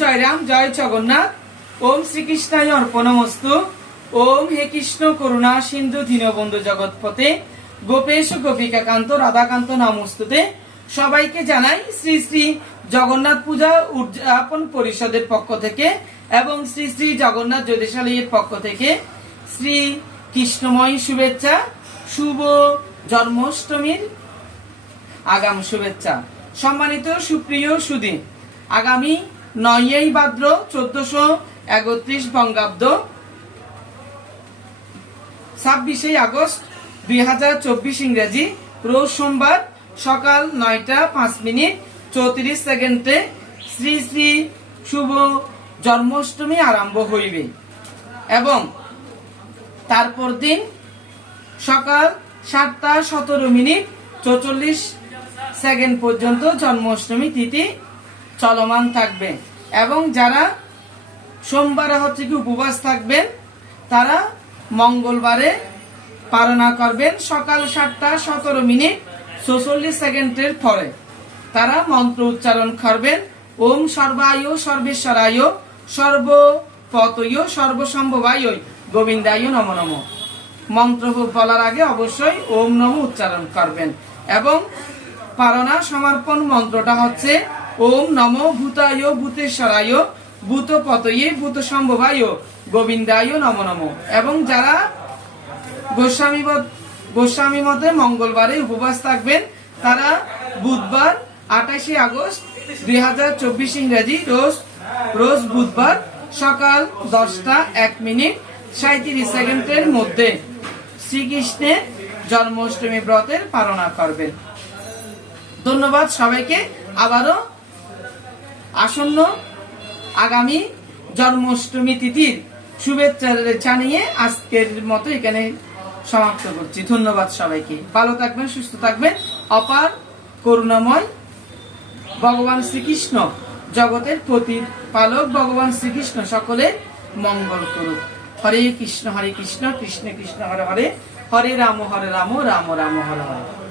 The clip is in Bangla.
জয় রাম জয় জগন্নাথ। ওম শ্রীকৃষ্ণায় অর্পণমস্তু। ওম হে কৃষ্ণ করুণা সিন্ধু দীনবন্ধু জগৎপতে গোপেশ গোপিকাকান্ত রাধাকান্ত নমস্তুতে। সবাইকে জানাই শ্রী শ্রী জগন্নাথ পূজা উদযাপন পরিষদের পক্ষ থেকে এবং শ্রী শ্রী জগন্নাথ জ্যোতিষালয়ের পক্ষ থেকে শ্রী কৃষ্ণময় শুভেচ্ছা। শুভ জন্মাষ্টমীর আগাম শুভেচ্ছা। সম্মানিত সুপ্রিয় সুধী, আগামী 9ই ভাদ্র 1431 বঙ্গাব্দ 26শে আগস্ট 2024 ইংরেজি রোজ সোমবার সকাল 9টা 5 মিনিট 34 সেকেন্ডে শ্রী শ্রী শুভ জন্মাষ্টমী আরম্ভ হইবে এবং তারপর দিন সকাল 7টা 17 মিনিট 44 সেকেন্ড পর্যন্ত জন্মাষ্টমী তিথি চলমান থাকবে এবং যারা সোমবারে উপবাস থাকবেন তারা মঙ্গলবারে পালনা করবেন সকাল 7টা 17 মিনিট 46 সেকেন্ডের পরে তারা মন্ত্র উচ্চারণ করবেন। ওম সর্বায় সর্বেশ্বরায় সর্বপতয় সর্বসম্ভবায় গোবিন্দায় নমো নমঃ। মন্ত্র বলার আগে অবশ্যই ওম নমঃ উচ্চারণ করবেন এবং পালনা সমর্পণ মন্ত্রটা হচ্ছে ওম নমো ভূতায় ভূতেশ্বরায় ভূতপতয়ে ভূত সম্ভবায় গোবিন্দায় নমো নমঃ। এবং যারা গোস্বামী মতে মঙ্গলবারে উপবাস থাকবেন তারা বুধবার 28শে আগস্ট 2024 ইংরেজি রোজ বুধবার সকাল 10টা 1 মিনিট 37 সেকেন্ডের মধ্যে শ্রীকৃষ্ণের জন্মাষ্টমী ব্রতের পালনা করবেন। ধন্যবাদ সবাইকে। আবারও আসন্ন আগামী জন্মাষ্টমী তিথির শুভেচ্ছা জানিয়ে আজকের মতো এখানে সমাপ্ত করছি। ধন্যবাদ সবাইকে। ভালো থাকবেন, সুস্থ থাকবেন। অপার করুণাময় ভগবান শ্রীকৃষ্ণ জগতের প্রতিপালক ভগবান শ্রীকৃষ্ণ সকলের মঙ্গল করুক। হরে কৃষ্ণ কৃষ্ণ কৃষ্ণ কৃষ্ণ হরে হরে, হরে রাম রাম রাম হরে হরে।